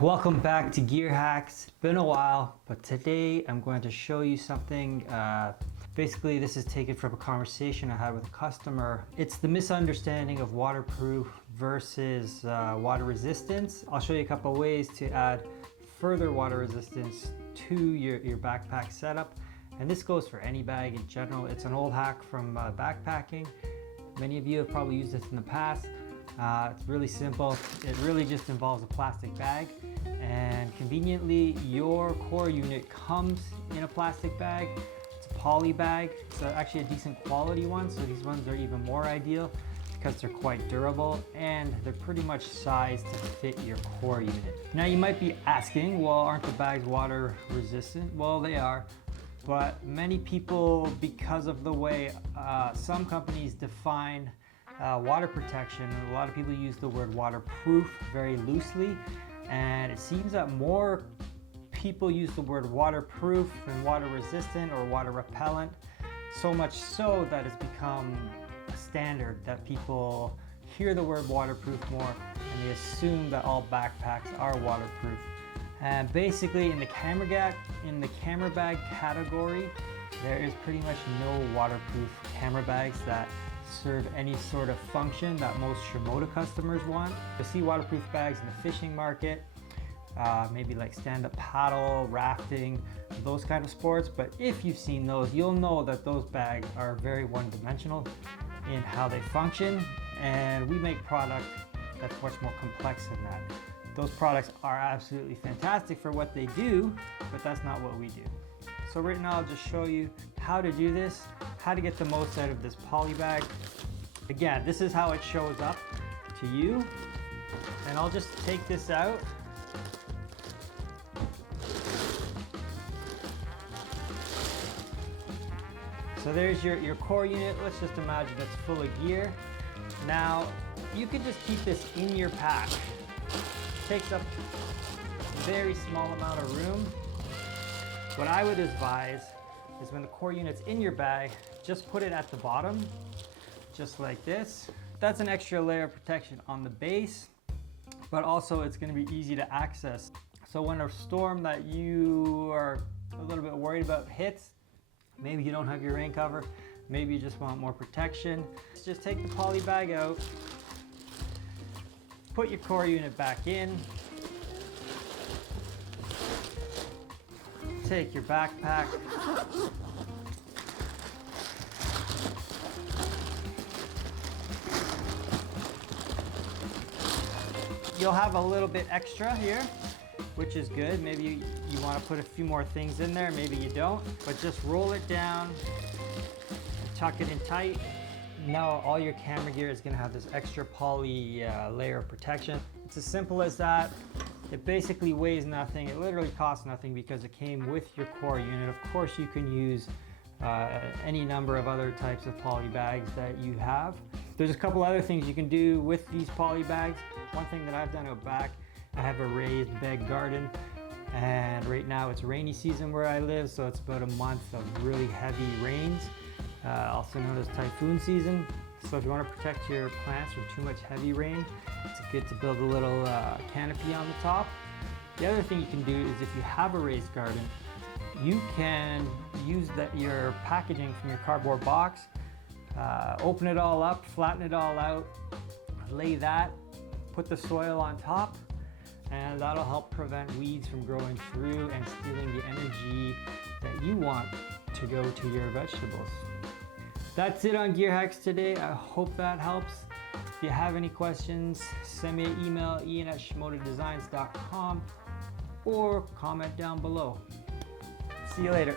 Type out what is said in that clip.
Welcome back to Gear Hacks. It's been a while, but today I'm going to show you something. Basically, this is taken from a conversation I had with a customer. It's the misunderstanding of waterproof versus water resistance. I'll show you a couple of ways to add further water resistance to your backpack setup. And this goes for any bag in general. It's an old hack from backpacking. Many of you have probably used this in the past. It's really simple. It really just involves a plastic bag, and conveniently your core unit comes in a plastic bag. It's a poly bag. It's actually a decent quality one, so these ones are even more ideal because they're quite durable and they're pretty much sized to fit your core unit. Now you might be asking, well, aren't the bags water resistant? Well, they are, but many people, because of the way some companies define water protection, a lot of people use the word waterproof very loosely, and it seems that more people use the word waterproof than water resistant or water repellent, so much so that it's become a standard that people hear the word waterproof more and they assume that all backpacks are waterproof. And basically in the camera bag category, there is pretty much no waterproof camera bags that serve any sort of function that most Shimoda customers want. You'll see waterproof bags in the fishing market, maybe like stand-up paddle, rafting, those kind of sports. But if you've seen those, you'll know that those bags are very one-dimensional in how they function, and we make product that's much more complex than that. Those products are absolutely fantastic for what they do, but that's not what we do. So right now I'll just show you how to do this, how to get the most out of this poly bag. Again, this is how it shows up to you. And I'll just take this out. So there's your core unit. Let's just imagine it's full of gear. Now, you could just keep this in your pack. It takes up a very small amount of room. What I would advise is when the core unit's in your bag, just put it at the bottom, just like this. That's an extra layer of protection on the base, but also it's going to be easy to access. So when a storm that you are a little bit worried about hits, maybe you don't have your rain cover, maybe you just want more protection, just take the poly bag out, put your core unit back in, take your backpack, you'll have a little bit extra here, which is good. Maybe you want to put a few more things in there, maybe you don't, but just roll it down, tuck it in tight. Now all your camera gear is going to have this extra poly layer of protection. It's as simple as that. It basically weighs nothing. It literally costs nothing because it came with your core unit. Of course, you can use any number of other types of poly bags that you have. There's a couple other things you can do with these poly bags. One thing that I've done out back, I have a raised bed garden, and right now it's rainy season where I live, so it's about a month of really heavy rains, also known as typhoon season. So if you want to protect your plants from too much heavy rain, it's good to build a little canopy on the top. The other thing you can do is if you have a raised garden, you can use your packaging from your cardboard box, open it all up, flatten it all out, lay that, put the soil on top, and that'll help prevent weeds from growing through and stealing the energy that you want to go to your vegetables. That's it on Gear Hacks today. I hope that helps. If you have any questions, send me an email, ian@shimodadesigns.com, or comment down below. See you later.